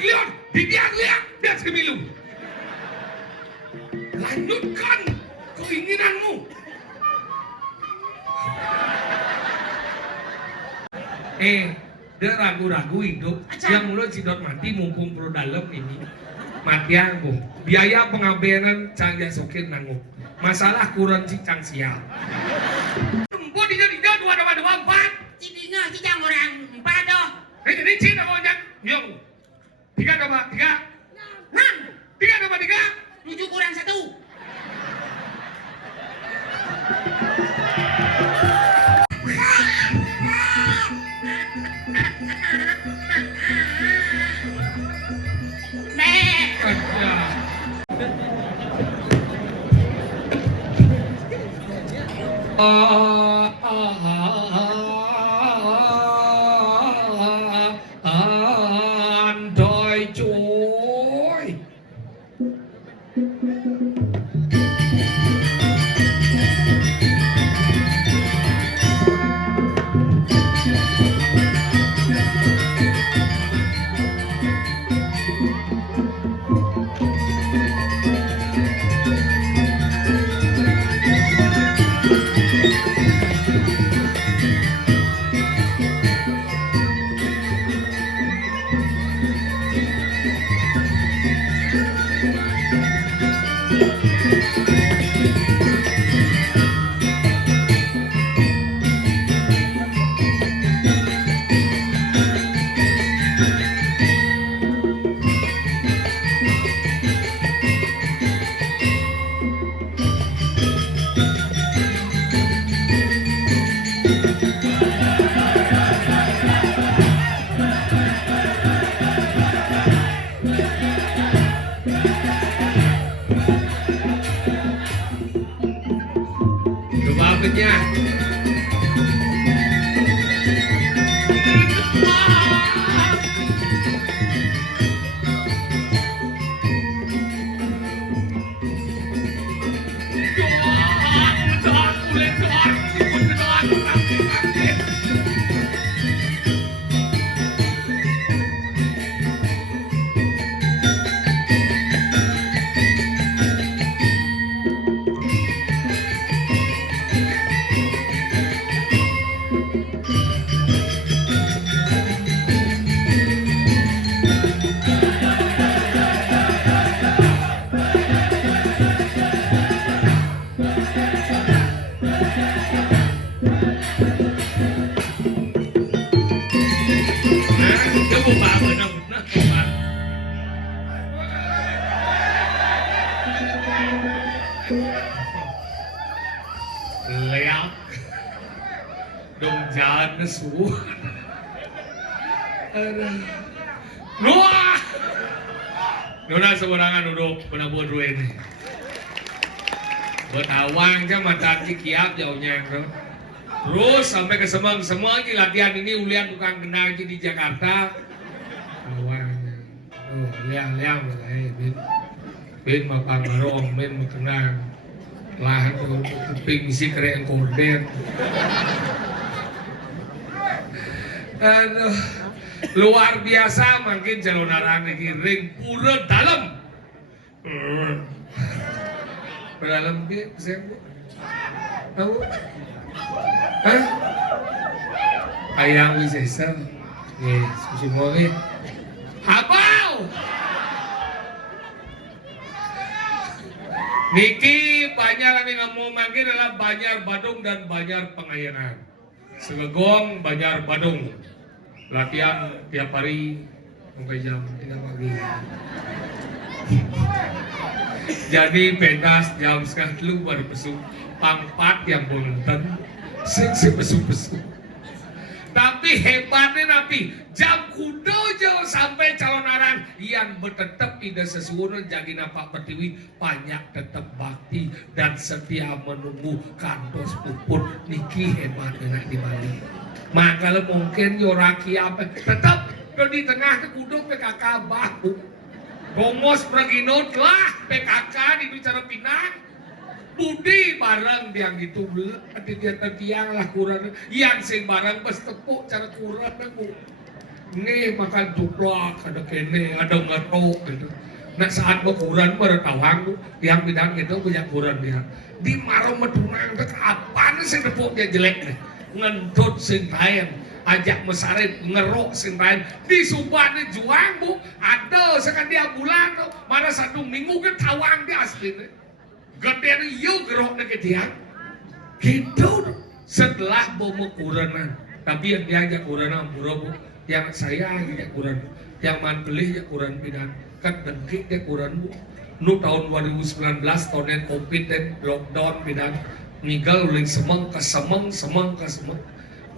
lihat, biar lihat, biar semilu. Lanjutkan keinginanmu. Dia ragu-ragu hidup. Yang mulut sidot mati mumpung pro dalam ini. Matian bu. Biaya pengabaian cangga sokir nanggung. Masalah kurang cicang sial. Empo dia dua empat. Cidinya cicang orang empat doh. Ini cina banyak. Yo. Tiga. 7 kurang 1. Andoy cuy. Kebabnya. Leak dong jalan nesu. Nuah Nuna seberangan duduk benar-benar dua ini. Bertawang aja mata kiap jauhnya bro. Terus sampai ke Semang semua lagi latihan ini ulian tukang kenal di Jakarta. Tawangnya. Oh liang bin mapang barong bin tenang. Lahan kuping isi keren korden. Aduh, luar biasa makin jalonaran ini ring pura dalam. Dalam dia saya tahu. Hah? Ayang wisesa. Semua ni. Habau. Niki banyak lagi ngomong manggil adalah Banjar Badung dan Banjar Pengayanan. Segegong Banjar Badung. Latihan tiap hari sampai jam 3 pagi. Jadi pentas jam 2:30 baru besuk. Pangpat yang bonten. Sing besuk-besuk. Tapi hebatnya napi jam kudo jauh sampai calon aran yang bertetap tidak sesuai jadi nampak bertiwi banyak tetap bakti dan setia menunggu kantos puput niki hebatnya nak di Bali. Maka mungkin yoraki apa tetap di tengah ke kudo PKK bahu gomos praginot lah PKK di bicara Pinang. Budi barang yang gitu dia tertiang lah kurang yang sing barang bes tepuk cara kurang aku Nih makan cuplak, ada kene, ada ngetok gitu. Nah saat berkuran baru tawang tuh, yang bidang itu punya kuran dia. Di marah medunang ke apaan sih nepoknya jelek nih. Ngentut sing lain, ajak mesarit ngerok sing lain. Di subahnya juang bu, ada sekan dia bulan tuh, mana satu minggu ke tawang dia asli nih. Gede nih yuk geroknya ke dia. Gitu setelah bomo kuranan, tapi yang diajak kuranan bu, yang saya ajak kuran, yang man beli ya kuran pidan, kan dengkik dia kuran bu. Nu tahun 2019 tahun covid dan lockdown pidan, minggal uling semeng ke semeng, semeng ke semeng.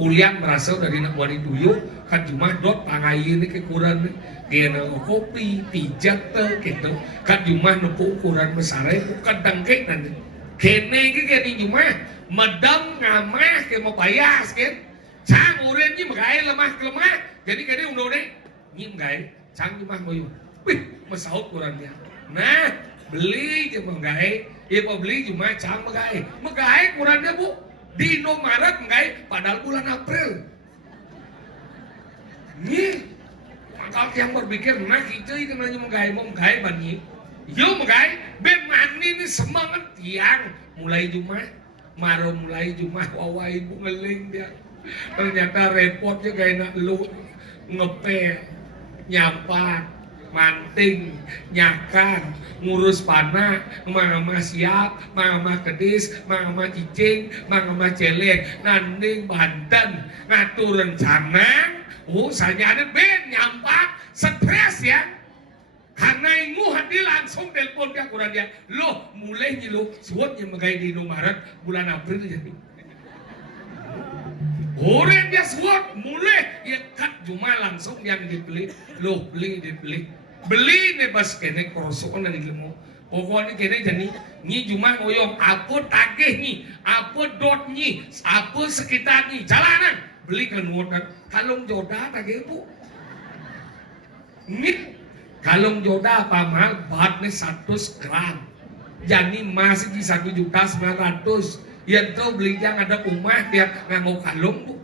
Ulian merasa dari nak wani tuyuk, kan cuma dot tangai ini ke kuran nih. Dia nang kopi, pijat tuh gitu, kan cuma nepuk ukuran besar bukan dengkik nanti. Kene ke kene cuma medang ngamah ke mau payas kan. Sang urin ni magai lemah kelemah, jadi kene udah deh, ni magai, sang cuma ngoyo, wih masaut kurang dia. Nah beli je magai, ya beli cuma sang magai kurang dia bu, di Maret magai, padahal bulan April. Ni, makal yang berpikir, nah kita ini nanya magai banyi, yo magai, ben mani ni semangat tiang, mulai cuma, maro mulai cuma, wawa ibu ngeling dia. Ternyata repotnya kayak nak lu ngepel, nyapa, manting, nyakan, ngurus panah, mama siap, mama kedis, mama cicing, mama celeng, nanding banten, ngatur rencana, saya ada ben nyampak, stres ya. Karena ingu hati langsung telepon ke kurang dia, lo mulai nih lo, suatnya magai di Maret bulan April jadi. Orang dia suat mulai ya kat cuma langsung yang dibeli loh dibeli nih bas kene korosok nang ilmu pokoknya kene jadi ni cuma ngoyong apa tagih ni apa dot ni apa sekitar ni jalanan beli kan kalung joda tagih bu ni kalung joda apa mahal bahat ni 100 gram jadi masih di 1.900.000 yang tuh beli yang ada rumah dia nggak mau kalung bu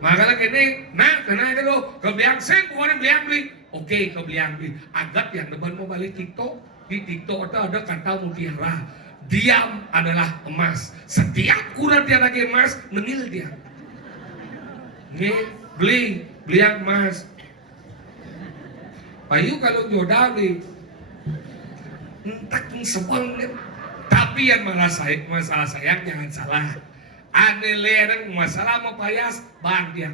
makanya kini nah kena itu lo kebeliang sen bukan beli oke kebeliang beli agat yang depan mau balik TikTok di TikTok itu ada kata mutiara diam adalah emas setiap kurang dia lagi emas nengil dia nih beli yang emas payu kalau jodoh beli entak sepang tapi yang masalah sayang jangan salah. Ane lereng masalah mau payas bang dia.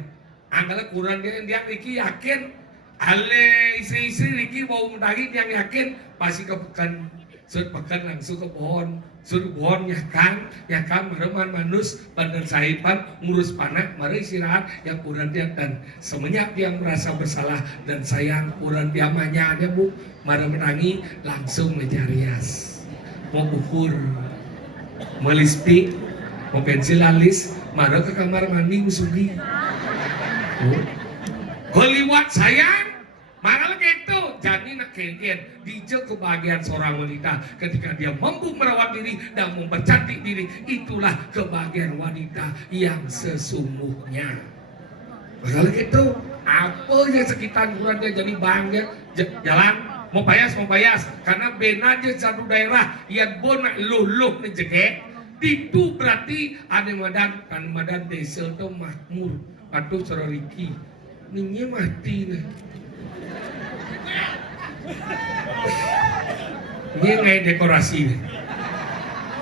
Anggala kurang dia Riki yakin. Ale istri Riki mau mendaging yang yakin pasti ke pekan. Sud pekan langsung ke pohon. Sud pohon yakan mereman manus bandar sahipan ngurus panah mari istirahat yang kurang dia dan semenjak dia merasa bersalah dan sayang kurang dia manya ada bu marah menangi langsung mencarias. Mau ukur, mau lipstick, mau pensil alis, marah ke kamar mandi musuhi. Keliwat sayang, marah gitu. Jadi nak kengken, dijak kebahagiaan seorang wanita ketika dia mampu merawat diri dan mempercantik diri, itulah kebahagiaan wanita yang sesungguhnya. Kalau gitu, apa yang sekitar kurangnya jadi bangga jalan. Mau payas karena benar aja satu daerah yang bonak luh nih jegek itu berarti ada madan desa itu makmur atau Riki ini mati nih ini ngai dekorasi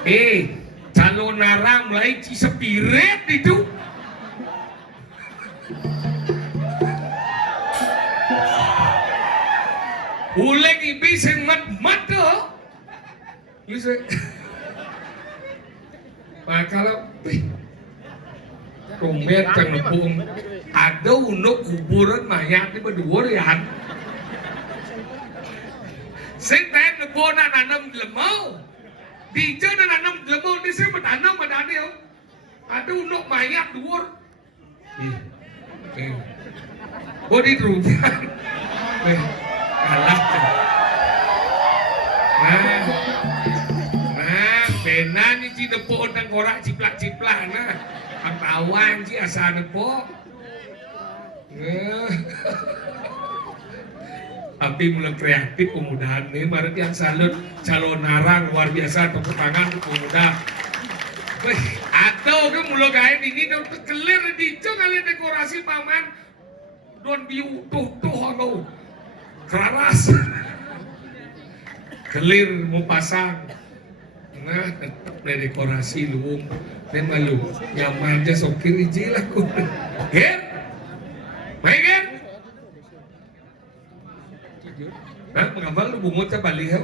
nih calon narang mulai cisepiret itu uleng ibis yang mat tuh, bisa. Nah kalau rumet yang nepung ada untuk kuburan mayat di berdua ya. Saya nepung nanam lemau, di jalan nanam lemau di sini bertanam ada dia. Ada untuk mayat dua. Bodi rupiah. Kalah nah benar ni ci nepok dan korak ciplak nah katawan ci asal nepok Tapi mulai kreatif pemudahan nih, mari yang salut calon narang luar biasa, tepuk tangan untuk pemuda. Wih, atau ke mulai kain ini dong kelir di kali dekorasi paman, don biu tuh lo, keras, kelir mau pasang, nah tetap dekorasi luung, dan malu, nyaman aja sokir iji lah ku, ger, main ger. Hah, mengambal lu bungut sa balik ha?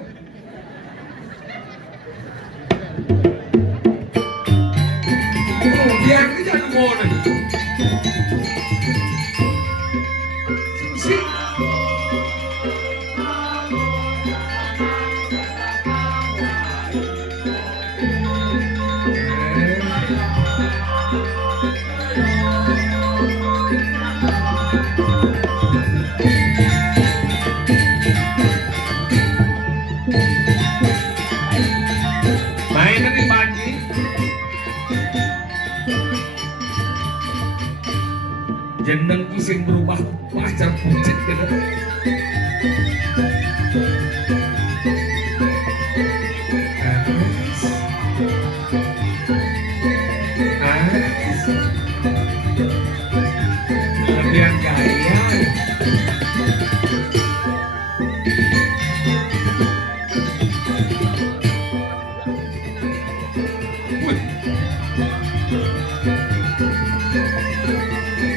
Oh, biar ka dyan mo na. Susi. Main na ni Banji. Jendeng pusing berubah pacar pucit gitu. Kelebihan gaya.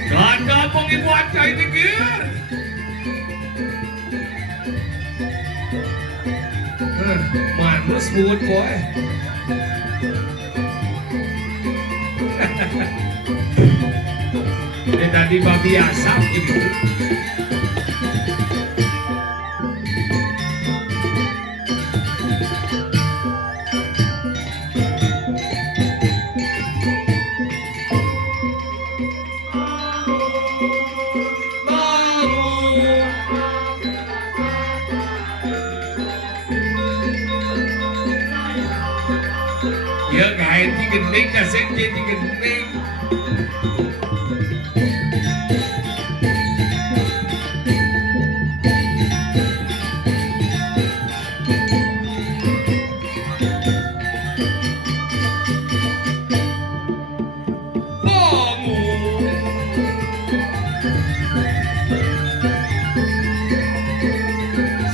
Ganda pong ibu aja ini gir. Manus buat boy. Ini tadi babi asap gitu. Ya kain di gending kasih dia di gending.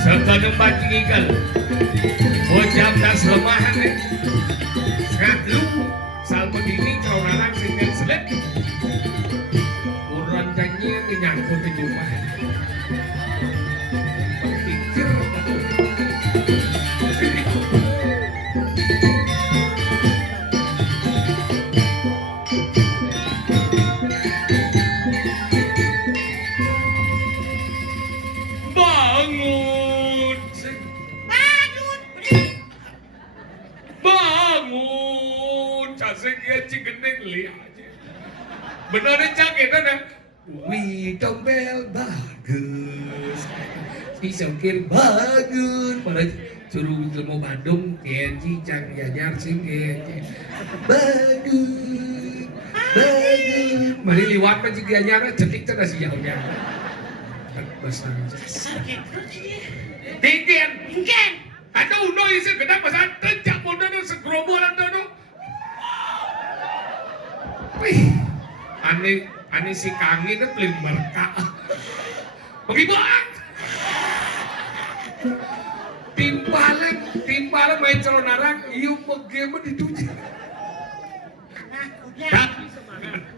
Sekadang batik ikan, bocap das lemahan nih. Sekat lu, salmo dini kau narang sehingga selek. Urang janji menyangkut kejumpahan. Pikir. Bangun. Bangun. Casing dia cigendeng lihat. Beneran cakit ada. Wih, tombel bagus. Si Sokir bagus. Pada suruh mau Bandung, Kenji cang nyanyar sing bagus. Bagus. Mari liwat mah jika nyara cetik cenah si jauhnya. Basah. Tinggian. Ingken. Aduh, no isi kenapa saya tencak modal segerombolan tuh. Wih, aneh si Kangi itu beli berkah. Bagaimana? Timpalan main calon narang, iya bagaimana dituju.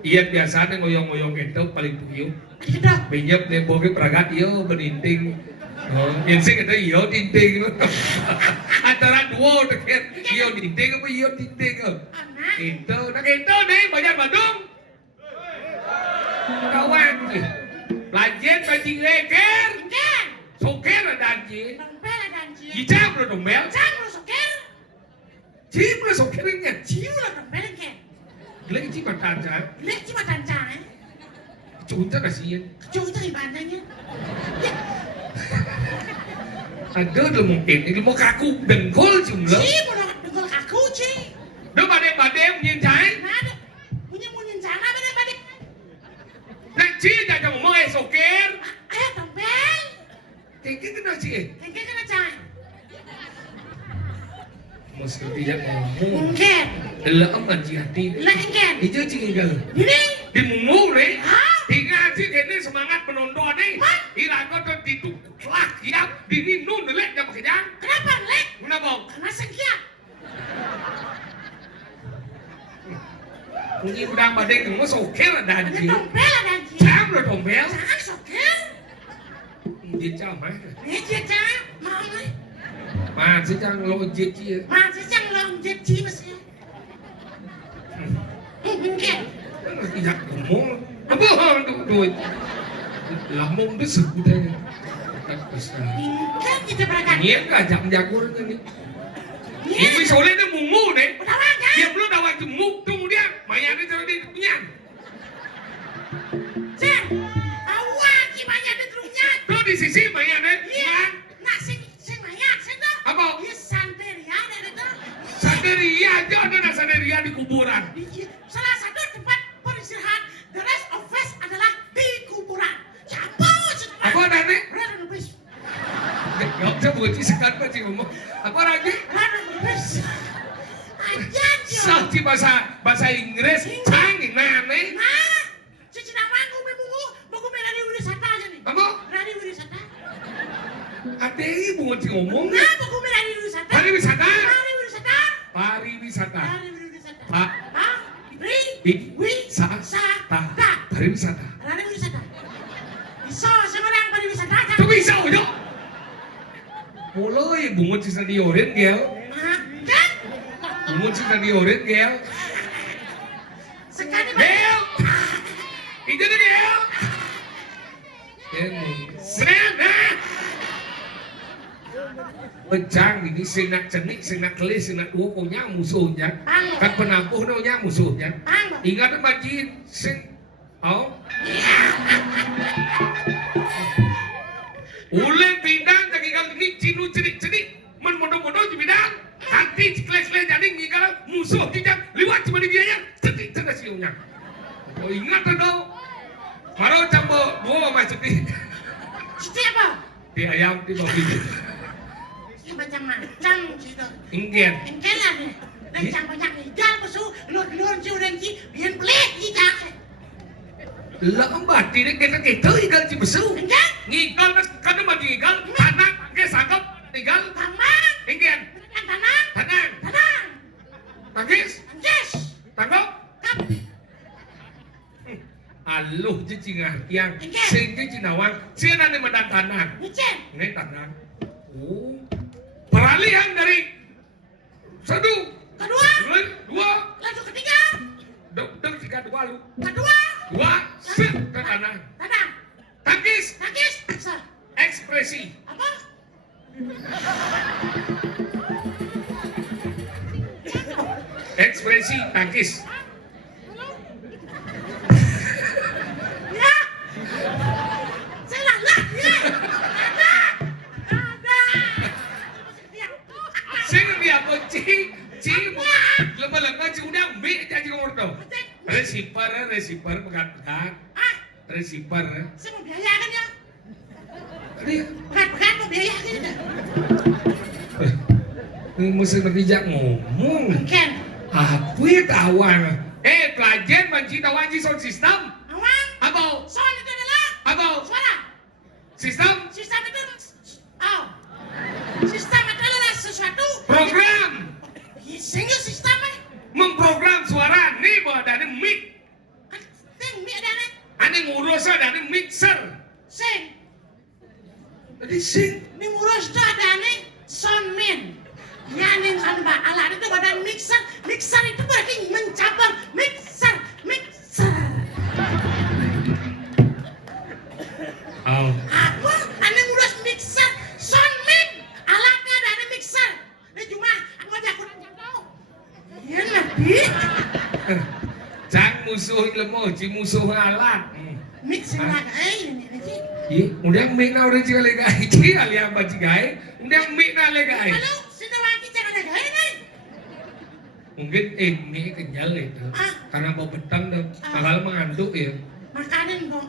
Iya biasanya ngoyong-ngoyong itu paling puyuh. Pinjam deh boge peragat iya beninting. Oh, insing itu iya tinting. Antara dua deket iya tinting apa iya tinting. Itu, nak itu nih banyak Bandung. Kawan, lanjut bajing leker. Soker ada anjing. Hijab lo dombel. Cim lo sokernya. Lagi cim mata aja. Cunta kasihan. Ada udah mungkin ini mau kaku dengkol jumlah. Đâu badem nhìn trái. Này chi tại cho một mơ sổ kén. kengkeng kena cik. Kengkeng kena cai. Mesti tidak ngomong. Mungkin. Lah aman cik hati. Lah kengkeng. Itu cik enggak. Ini. Di mungu nih. Hah? Di ngaji kene semangat menonton nih. Hah? Irago tuh dituklak ya. Dini nun lek jam kejang. Kenapa lek? Kenapa? Karena sengkiat. Mungkin udah badai kamu soker ada Ada anjing. tompel ada anjing. Cam lo tombel. Jangan soker. Dia cam eh. Ini dia cai. Mau nih. Masih cang lo jeci. Masih cang long jadi masih. Mungkin. Tidak ngomong. Apa duit? Lamung tu sebutnya. Tak besar. Mungkin kita berangkat. Dia nggak jam jagurnya nih. Ini. Ini soalnya dia mungu nih. Udah kan? Dia belum dah waktu mungu tunggu dia. Mayatnya jadi dia punya. Cang. Awak gimana ada terusnya? Tuh di sisi mayatnya. Iya. Nak sing mayat sing dah. Apa? Iya santeria ada tu. Sanderia aja ada sanderia di kuburan. Salah satu tempat peristirahatan the rest of us adalah di kuburan. Siapa sih? Apa ada nih? Rada nubis. Gak bisa buat sekat baca ngomong. Apa lagi? Rada nubis. Aja dia. Sakti bahasa Inggris. Canggih nane. Nah, cici nama aku mau dari wisata aja nih. Apa? Dari wisata. Ada ibu buat ngomong. Nah, mau dari wisata. Pariwisata. Dari wisata. Pariwisata. Dari wisata. Pak. Wisata. Pariwisata. Dari wisata. Bisa seorang pariwisata aja. Itu bisa udah. Mulai bungut sisa diorin gel. Nah, kan? Bungut sisa diorin gel. Sekali Gel. Itu tuh gel. Ini. Sana. Pecang ini sinak cenik, sinak kelis, sinak dua punya musuhnya. Kan penampuh punya musuhnya. Bang, Ingat majid sing. Oh. Uleng pindang kaki kali ini cinu cedik menmodo-modo di bidang hati cikles-cikles jadi ngikal musuh tidak liwat cuma di biaya cedik cedas siunya. Oh ingat dong. Baru cambo dua macam ni. siapa? Di ayam di babi. Ya macam-macam gitu. Ingin. Engkel ada. Dan banyak ikan pesu, lur-lur ciuran ci, biar pelik ikan. Lambat tidak kita ikan ci besu. Engkel? Ngikal kan mati ngikal tanah ke sangkap tinggal Tangan. ingin Tanang. tanang Tanang. tangkis Anjes. tangkap. Kap. Aluh je cingah yang Engke. sing je cinawang siapa ni mendan tanah Nicen. ini tanah. Oh peralihan dari satu Kedua. dua Lalu ketiga. dokter tiga dua lu Kedua. set ke tanah Tanang. tangkis Tangkis. Sir. ekspresi Apa? ekspresi tangkis Ya. Salah lah. Ya. Ada. sing dia kunci lemah-lemah udah ambil jadi ngordo receiver pegat-pegat Ah, receiver saya mau biayakan ya. dia Pekat-pekat mau biayakan ya. ini mesti kerja ngomong Mungkin. apa ya tawan pelajar banci tawan di sound system Awang. apa Sound itu adalah apa suara. sistem Sistem itu. Oh. Sistem itu adalah sesuatu. program Sehingga sistemnya. memprogram suara nih bahwa ada mic Kan mi ada nih. ada ngurus ada mixer Sing. jadi sing Ni ngurus tu ada nih soundman. Yani kan ba alat itu badan mixer. Mixer itu berarti mencabar mixer. oh Apa? Anda ngurus mixer, soundman. Alatnya ada mixer. Ini cuma aku aja kurang tahu. Iya nanti. jangan musuh lemah ci musuh alat Mixer lagi ini. iya udah mic na udah cika legai ci aliam baci gai udah mic na legai Kalau sini lagi jangan ada ini. mungkin mic kenyal itu karena bau petang dong bakal mengantuk ya Makanin bo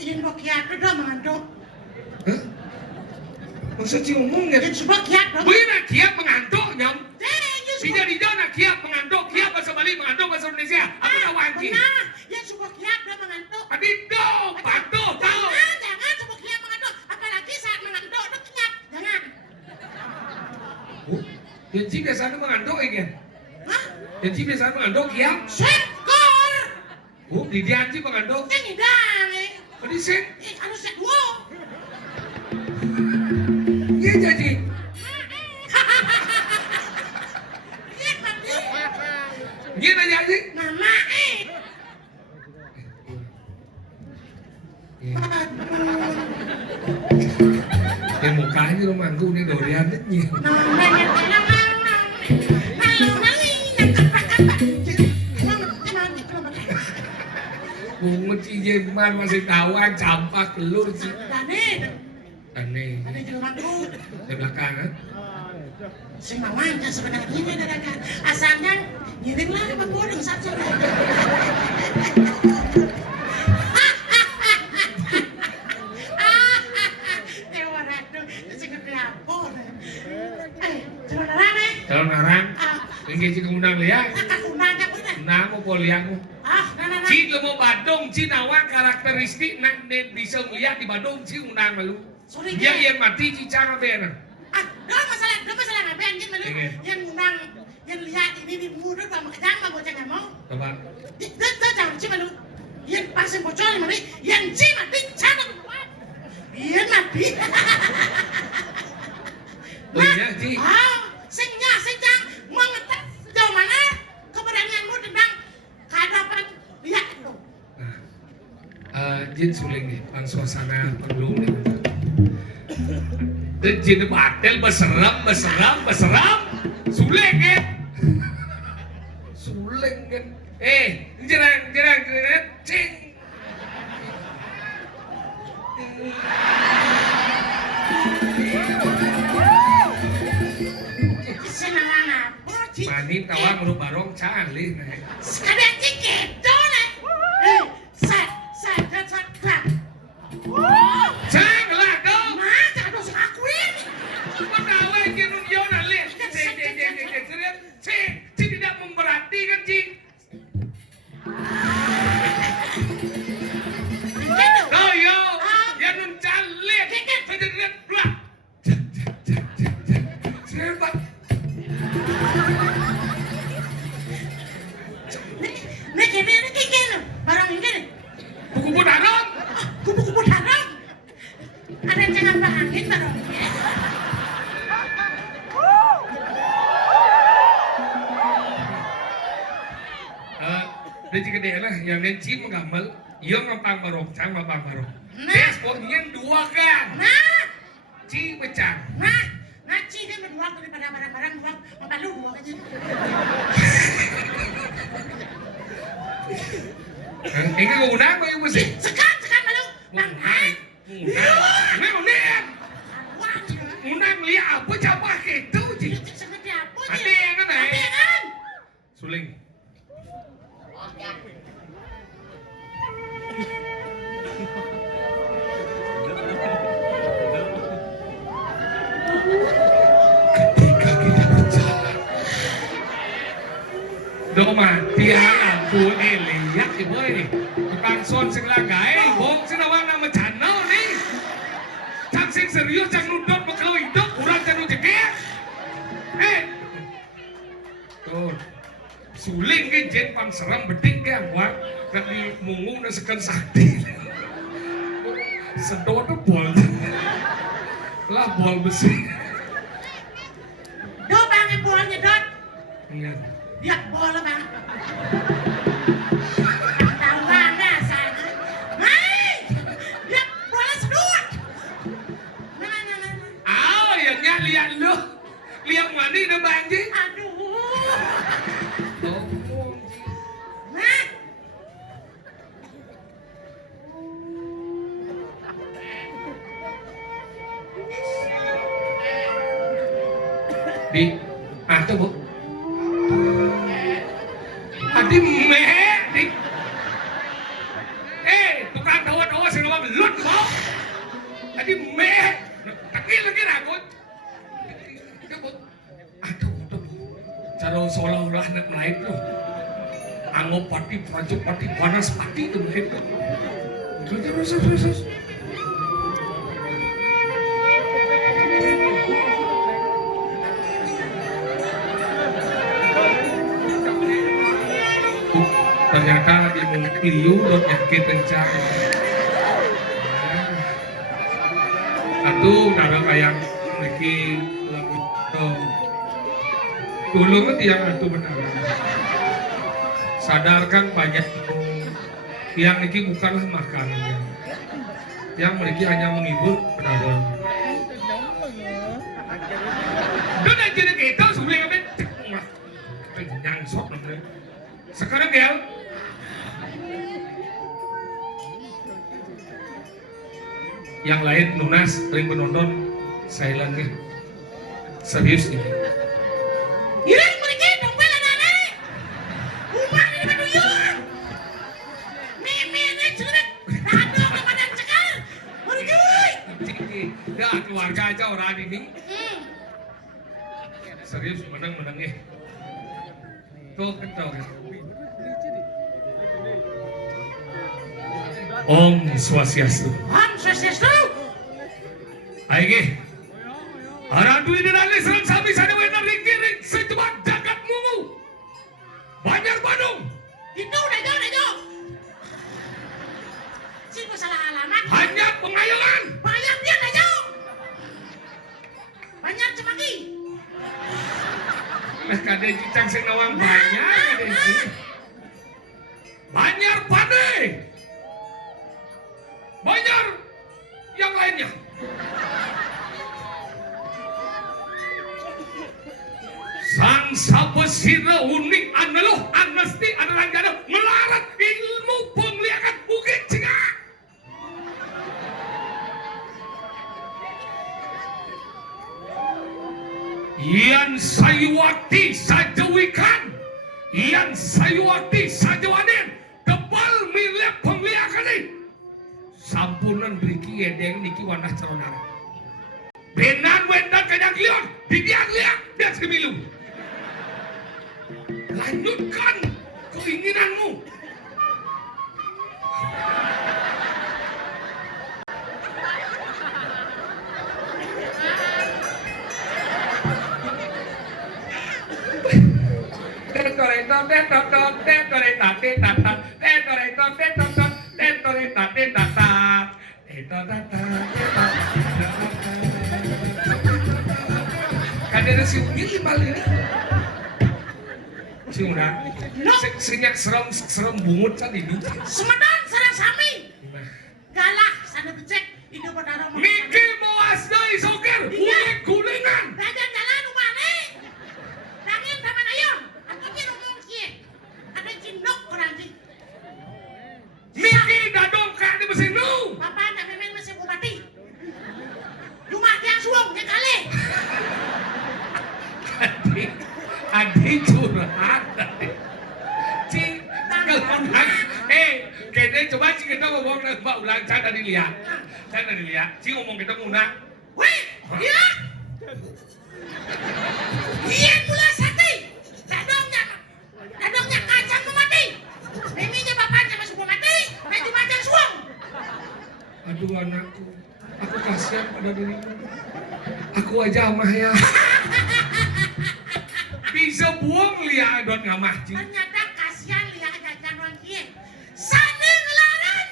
yang bo kiatu dah mengantuk. Hah? Maksud si umum ya? Yang sudah kiat dong. Bui nak kiap mengantuk nyam. Yang Si jadi dia nak kiap mengantuk, kiap bahasa Bali, mengantuk bahasa Indonesia. Apa tahu anjing? Benar. Yang sudah kiat dan mengantuk. Adik do, patuh tahu. Jangan sudah kiat mengantuk. Apalagi saat mengantuk itu kiat. Jangan. Yang si biasanya mengantuk ya? Hah? Yang si biasanya mengantuk kiap. Sekor. Di dia anjing mengantuk. Yang hidang. Tadi set. Harus set wow. Iya jadi. Lihat tadi. Iya nanya aja. Mama Yang mukanya lo manggu nih dorian nih. Bungut si Jerman masih tawang campak telur sih. Aneh. Di belakang kan? Si mamanya sebenarnya dadakan asalnya ngirim lah bang bodong satu. Kalau narang, tinggi si kemudian lihat. Nah, mau poliangmu. Ci lo mau Badung, Ci nawang karakteristik nak bisa melihat di Badung, Ci undang malu. Yang mati Ci cara benar. Dong masalah ngapain kan malu? Yang undang, yang lihat ini di mulut sama kejang mah bocah nggak mau. Coba. Itu jangan Ci malu. Yang pasang bocor ini malu, yang Ci mati cara keluar. Yang mati. Iya Ci. Senjang mengetes sejauh mana keberanianmu tentang kehadapan lihat itu. Jin suling nih, pang suasana perlu nih. Dan jin batel berseram, suling kan? Suling kan? Jerang, cing. Mani tawang lu barong cali nih. Sekalian cikit nih. Saya. Janganlah kau. Masa ada sekakuin. Cuma tahu aja nun Yona lihat. Cing tidak memberati kan cing. Oh yo, ya nun cali. Saya lihat pula. Serbat. Nih kene, barang ini. Kupu darong. Kupu-kupu darong. Ada yang jangan bahangin barang ini. Dan jika dia lah yang nencin menggamel, ia ngapang barong, cang ngapang barong. Nah. Des pokoknya dua kan. Nah, Ci becang. ngaci dia berdua daripada barang-barang buang, malu dua aja. Ini kau undang apa yang mesti? Sekan malu. Bang, Undang lihat apa cabah itu Ci? seperti apa Ada nih? yang kan? Ada yang kan? Suling. Ketika kita berjalan, do mati aku lihat ibu ini tukang son sing lagai, bong sing awak nama channel nih, cang sing serius cang nudot bekal hidup kurang cang nujeknya, tuh suling ke jen pang seram beding ke awak, kaki mungung dan sekan sakti, sedot tuh bol, lah bol besi. Do bang yang bolanya dot. Ingat. Lihat bola bang. Tahuannya saja. Hai, lihat bola sedut. Ah, yang lihat lu, lihat mani dah banji. Aduh. Oh, Nah. di, tuh bu. Adi meh di. Tukang tawa sing nama belut kok. Adi meh. Tapi lagi aku seolah-olah nak lain loh. Anggo pati, prajuk pati, panas pati itu lain loh. Terus. Ternyata ilmu kliu dot nyakit rencana. Atuh darah kayak lagi lagu dulu kan yang atuh benar. Sadarkan banyak yang ini bukanlah makanan. Yang mereka hanya menghibur benar. Dan aja kita sebelum kami kenyang sok namanya. Sekarang ya. Yang lain lunas sering menonton silentnya serius ini. Irang mereka dompet anak-anak. Rumah ini berduyun. Meme-nya cerita. Rado kepada cekar. Mereka. Ya keluarga aja orang ini. Serius menang-menangnya. Tuh kentau ya. Om Swastiastu. Om Swastiastu. Aige. Aradu ini nangis serang sabi sana wenar ringkiring secepat jagat mumu. Banyak Bandung. Itu udah jauh. Sini salah alamat. Hanya pengayolan. Bayang dia udah jauh. Banyak cemaki. Nah kade cicang sing nawang banyak kade sih. Banyak pandai. Banyak yang lainnya. Sang sabesira unik aneluh anesti aneranjana melarat ilmu penglihakan bukit cingak. Ian sayuwakti sajawikan, ian sayuwakti sajawanin, tebal milik penglihakan ini. Sampunan beriki edeng niki wanah ceronara. Benan wendan kanyang lion, didiang liang, dan semilu. Lanjutkan keinginanmu. Kadang si Umi balik ini. Si Una, sinyak serem bungut kan ini. Semedan sareng sami. Galak sana becek hidup pada rumah. Miki mau asdai soker, ulik gulingan. Dadan jalan rumah nih. Dangin sama ayam. Aku nya ngomong kieu. Ada cindok orang sih. Miki dadong ka di mesin nu. Papa tak memen masih mati. Rumah yang suong yang kali. Adik curhat. Cing, kita coba cing kita ngomong Mbak ulang cara dilihat. Cing ngomong kita muna. Weh, iya. Iya mula sate. Dadongnya kacang mati. Meminya bapaknya masih mati. Baju macam suong. Aduh anakku, aku kasihan pada dirimu. Aku aja amah ya. Bisa buang lihat don ngamah cing. Ternyata kasihan lihat jajan orang kieu. Sana ngelaran.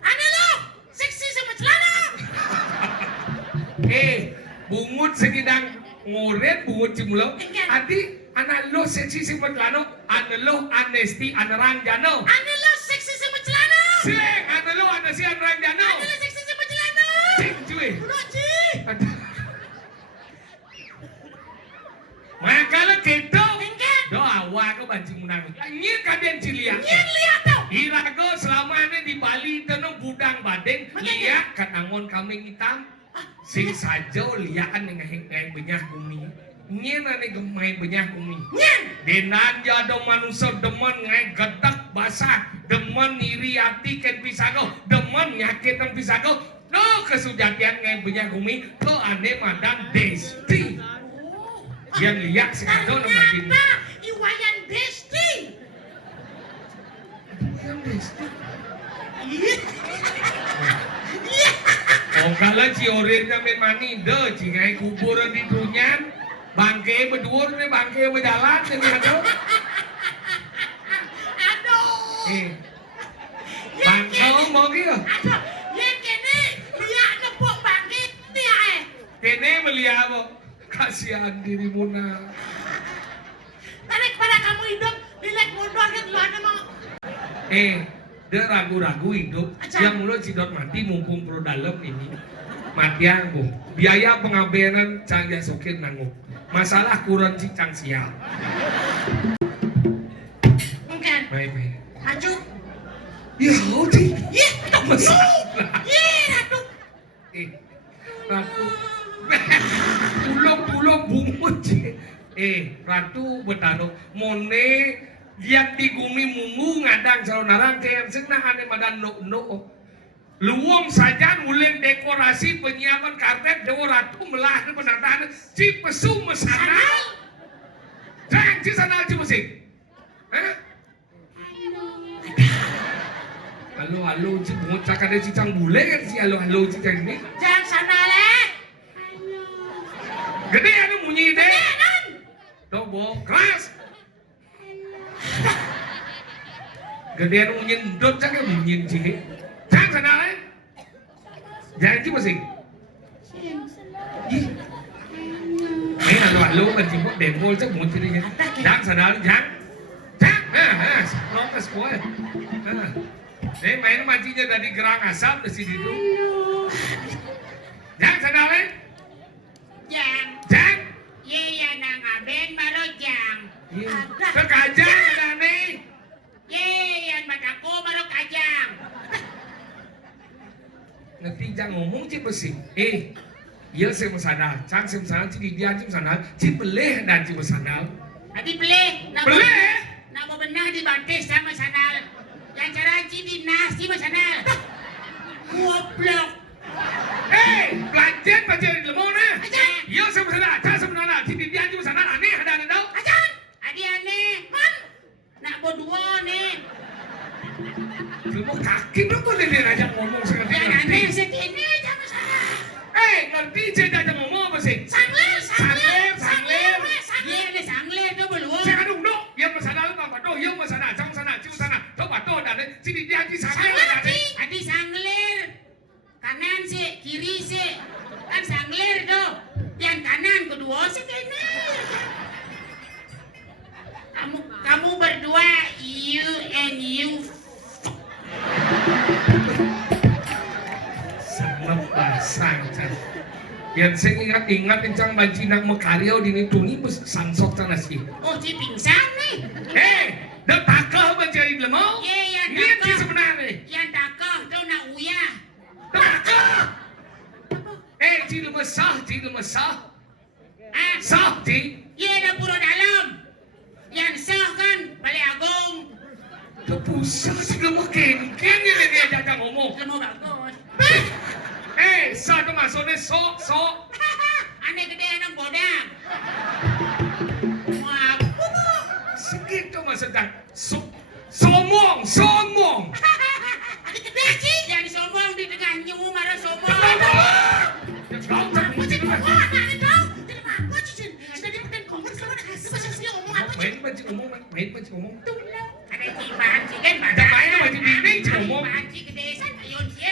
Ane lo, seksi sama celana. Bungut segidang ngoret bungut cimulau. Adi anak lo seksi si petlano, anak lo anesti aneranjano. Ane lo seksi sama celana. Sing, anak lo anesti aneranjano. Ane lo seksi sama celana. Cing cuy. Udah cing. Makanya kita doa ke bancing menang. Nyir kalian ciliak. Nyen lihat tau. Irago selama ini di Bali tenung budang badeng liak kan angon kambing hitam. Sing saja liakan dengan benyah bumi. Nyen ane gemain benyah bumi. Nyen. Denan jado manusia demen ngai gedak basah, demen iri hati ken pisago, demen nyakitan pisago. No kesujatian ngai benyah bumi, to ane madang desti. Yang liak si kado na makin. Ternyata Iwayan Desti. Yang desti. Iya. Iya. Oh kalau si orir kami mani deh, si ngai kuburan di Trunyan, bangke berdua nih bangke berjalan nih kado. Aduh. Bangke mau gitu. Aduh, yang kene liak nepuk bangkit dia Kene melihat apa? Kasihan dirimu nak. Daripada kamu hidup, lihat mundur ke luar mau. Dia ragu-ragu hidup. Acan. Yang mulut sidot mati mumpung pro dalam ini. Matian bu. Biaya pengabenan canggia sokin nanggung. Masalah kurang cicang sial. Mungkin. Baik-baik. Maju. Ya, Odi. Iya, Tak masalah. iya, Ratu. Ratu. Tulung bungut. Ratu bertaruh. Mone yang digumi mungu ngadang calon narang kayak senang ane madan no. Luwung saja mulai dekorasi penyiapan karpet dewa ratu melah penataan ci pesu mesanal. Jangan ci sana ci musik. Hah? Halo ci bungut cakade ci cang bule kan ci halo ci cang ini. Jangan sana le. Gede anu munyi deh. Jangan. Dobo keras. Gedean munyi ndot cakade munyi ci. Jangan sana le. Jangan ci musik. Ih. Halo kan ci buat demo cak munyi ini. Jangan sana jangan. Proses boy. Main mancinya dari gerang asap di sini tuh. Jangan sana le. Jangan. Iya nang aben baru jang. Terkajang ada nih. Iya mataku baru kajang. Ngerti jangan ngomong ci besi. Iya saya mesana. Cang saya mesana ci di dia ci mesana. Ci beleh dan ci mesana. Adi beli. Beleh. Nak mau benar dibanting sama sanal. Yang cara cidi nasi sama sanal. Goblok. Pelajar baca di lemon na. Ajan. Iya saya mesana. Cang saya mesana. Ci di dia ci mesana. Aneh ada tau. Ajan. Adi aneh. Man. Nak berdua nih. Ilmu kaki lu boleh dia aja ngomong seperti Yang aneh ngerti. segini aja masalah. Ngerti saya aja ngomong apa sih? Sangler. Sangler. Iya ada sangler tu belum. Saya kadung dok. Yang mesana lu bang pato. Yang mesana. Cang mesana. Ci mesana. Tuh pato dan ci di dia ci sangler. Adi sangler. Kanan sih, kiri sih. Kan sangler tuh. Yang kanan kedua segini. Kamu berdua you and you. Sangat basang can. Yang saya ingat encang bancinang mekario di tuni bus sansok sana sih. Oh, si pingsan nih. Dah takah mencari lemau. Iya, yang Ini ci takah. sebenarnya. Yang takah tuh nak uyah. Takah. Ci lemah sah. Ah, Sah ci. iya ada pura dalam. Yang sah kan balik agung. Pusat sih lemah ken ini dia jaga ngomong. Lemah bagus. Sah tu maksudnya sok. Aneh gede anak bodang. Wah, Segitu maksudnya. Somong. adik gede sih. Yang sombong di tengah nyu marah sombong. Kau tak mungkin lah. Wah, anak tahu. Jadi apa cicin? Jadi makan kompor sekarang ada hasil masa sih ngomong apa? Main baju ngomong. Ada cipan sih kan. Ada main baju ini ngomong. Panci gede san ayun sih.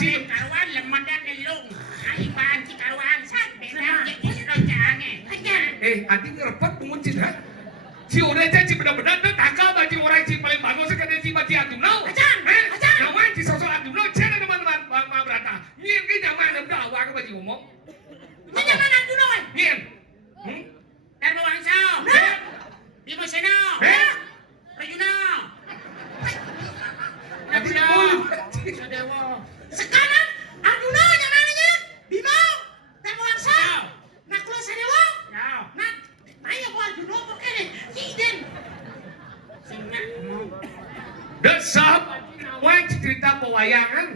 Ci. Karuan lemah dan lelung. Ai panci karuan san benang jadi rojange. Adik ngerepet menguncin ha. Si orang ci benar-benar tu takah baju orang ci paling bagus sekali ci baju antum nau. Ajan. Nawan ci sosok antum nau. Cina teman-teman ma berata. Nien ke zaman antum dah awak baju ngomong. Ini jangan aku dong. Nien. Dan bawang sao. Bimo seno. Rayuna. Adik boleh. Sadewa. Sekarang Arjuna yang namanya Bimo dan bawang sao. Nak kulo Sadewa. Nak ayo buat Arjuna pokoknya. Iden. Singa ngomong. Desap. Nawan cerita pewayangan.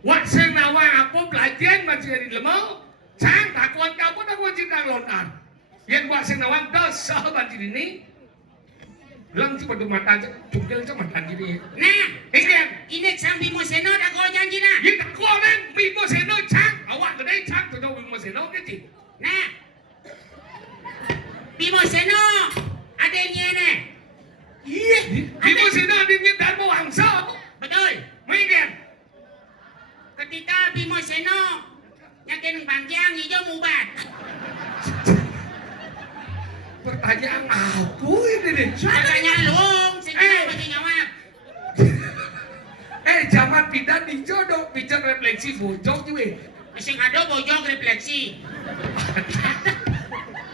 Wak senawan apa pelajaran masih dari lemau. Cang takuan kamu cinta lontar. Yang buat senawang dah sahabat ini. Lang cuma tu mata je, cungkel je mata gini. Nah, Ingin. ini sang Bimo Seno dah kau janji nak. Yang tak kau neng, Bimo Seno cang. Awak kedai cang tu tahu Bimo Seno ke cik? Nah, Bimo Seno adanya ni. Iya, Bimo Seno adanya Dharma Wangsa. betul. Mungkin. Ketika Bimo Seno yakin bangkiang hijau mubat. Pertanyaan apa ini nih? Makanya long, saya bagi jawab. Zaman pindah di jodoh, bicara refleksi bojong juga. Masih ada bojong refleksi.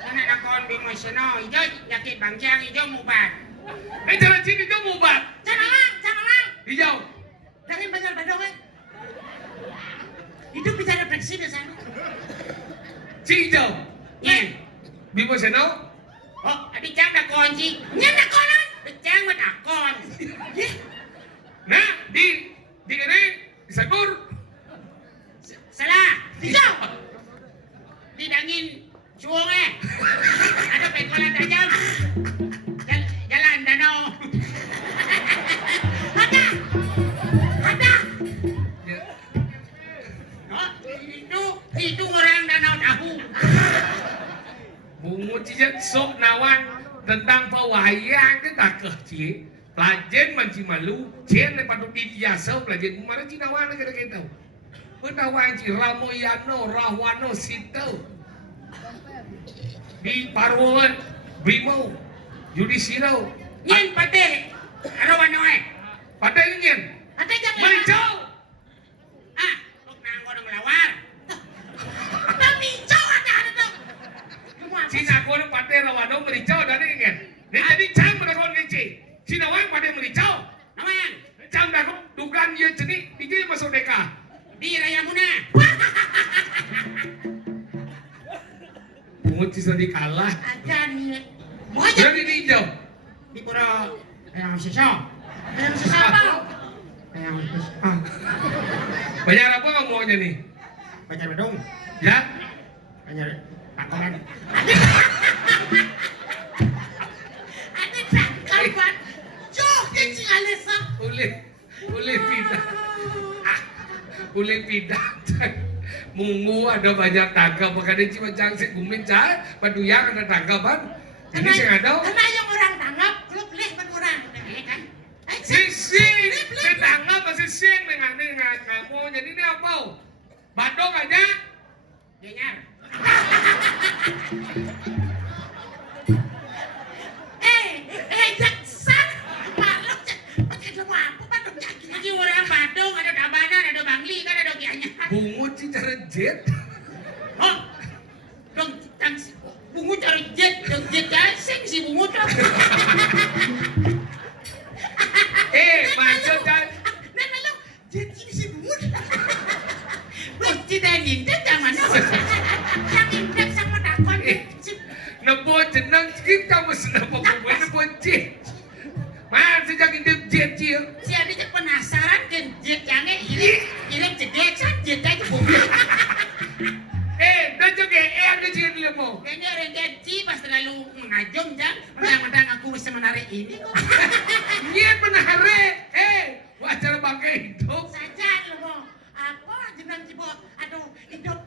Karena nakon Bimo Seno hijau yakin bangkiang hijau mubat. Jalan sini itu mubat. Jangan lang. Hijau. Jangan banyak badong kan. Itu bisa refleksi di sana. Si hijau. Nyen. Bimo Seno. Oh, adik cang dah kunci. Nyen dah konan. Adik cang mah dah kon. Nah, di ini disegur. Salah. Hijau. Didangin suong eh. Ada pekolan tajam. Jalan danau. Ada. Ya. Oh, itu orang danau tahu. Bungut cijet sok nawang tentang pewayang ke tak kecil. Pelajen manci malu, cien lepas tu biasa pelajen mana cinawan kita kita. Penawang ci Ramoyano, Rahwano Sito. Di Parwon, Bimo, Yudhishiro. Nyen pate. Arawan eh. Pada ingin Pate jangan. mencau. Ah, kok nangko dong lawar. Tapi hijau ada dong. Cina kono pada Rawano mericau dan ingin. Dia jadi cang menakon ngeci. Cina wang pada mericau. Namanya Cang dah dugaan dia jenis dia masuk deka. di Raya Muna. Bungut di kalah. Ada nih. Mau aja Jadi hijau. di pura yang sisa. Yang sisa apa? Yang sisa. Bayar apa kamu maunya nih? Baca bedong. Ya? Banyak pakolan. Ada kawan. Jauh kecil Alisa. Boleh pindah. Boleh pindah. Mungu ada banyak tangga, makanya cuma jangsit gumin cah, paduyang ada tangga ban. Ini sih ada. Karena yang orang tanggap, klub leh berkurang. Kan? Sing, tangga masih sing dengan kamu. Jadi ini apa? Badong aja. Dengar. Jaksan. Maklum, pakai lemah apa badung jaki. Lagi orang badung, ada dabanan, ada bangli, kan ada kianya. Bungut sih cara jet. Oh, dong, bungu cari jet gasing si bungu tuh. Macet kan? Nah, lalu jet ini si bungu. Mesti dah ngintip zaman apa? Yang ngintip sama dakon. Nebo jenang kita mesti nebo kubu nebo jet. Mana sejak intip jet cie? Si Adi cek penasaran kan jet yang irim jedek san jet aja bungu. Dah juga ada jet lemo. Kayaknya orang gaji pas terlalu mengajum jang. Mentang-mentang aku bisa menarik ini kok. Niat menahare. Wajar pakai hidup. Saja loh. Apa jenang cibot? Aduh, hidup.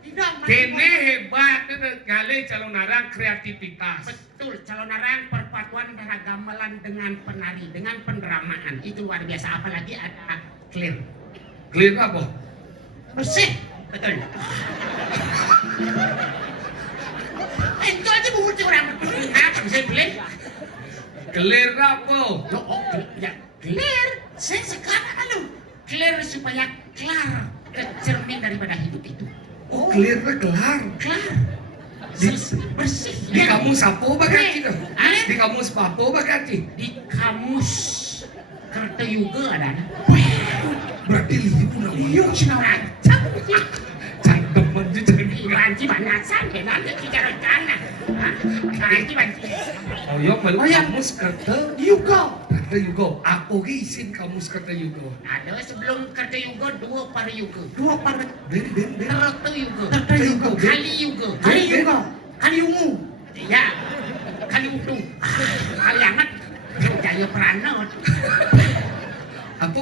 Kene hebat, kali calon narang kreativitas. Betul, calon narang perpaduan antara gamelan dengan penari, dengan pendramaan. Itu luar biasa. Apalagi ada clear. Clear apa? Bersih. Betul. Itu aja bungut orang betul. Apa bisa beli? Clear apa? Oh, ya. Clear. Saya sekarang lalu. Clear supaya kelar. Cermin daripada hidup itu. Oh, clear kelar. Kelar. Di- Bersih. Di kamus apa bagati dah? Ada. Di kamus apa bagati? Di kamus Kertayuga ada. Berarti liu namanya. Liu cina rancang. Cakep banget jadi. Ranci banyak sampai nanti kita rencana. Ranci banyak. Oh yo, malu Oh, ya. kamus kata Yugo. kata yugo. Apa ge isin kamus kata yugo? Ada sebelum Kertayuga dua Parayuga. Ben. Kertayuga. Kertayuga. Kali Yuga. Kali Yuga. Kali Ungu. Ya,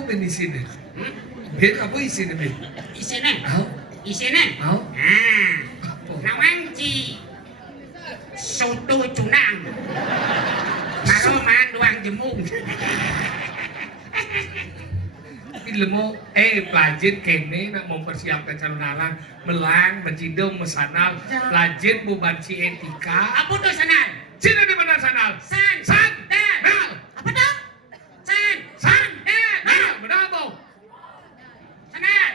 เป็นisinya? Ben apa isinya Ben? Isinya? Tahu? Isinya? Tahu? Nawang ci soto cunang. Maroman doang jemung. Ilmu pelajin kene nak mempersiapkan calon arang melang, mencidong, mesanal, pelajin bubanci etika. Apa tuh sanal? Cina di mana sanal? San. San. Dan. Nal. Apa tuh? San. San. Dan. Nal. Benar apa? Sanal.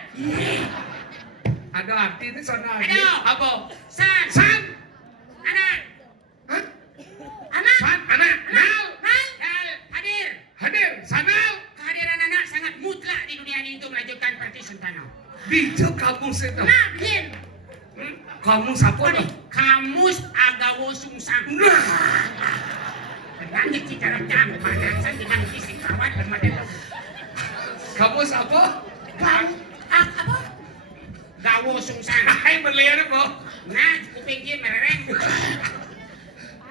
Ada arti ini sanal. Ada. Apa? San. San. Anak. Hah? Anak. San. Anak. Nal. Nal. Hadir. Hadir. Sanal. Kehadiran anak sangat mutlak di dunia ini untuk melanjutkan partition tanah. Bijak kamu sedang. Nah, begin. Kamu siapa Aduh, dah? kamus agawo sungsang. Nah. Langit secara jam, panasan dengan fisik kawan bermodel. Kamu siapa? Apa? Gawo sungsang. Hai berlian apa? Nah, kuping dia mereng.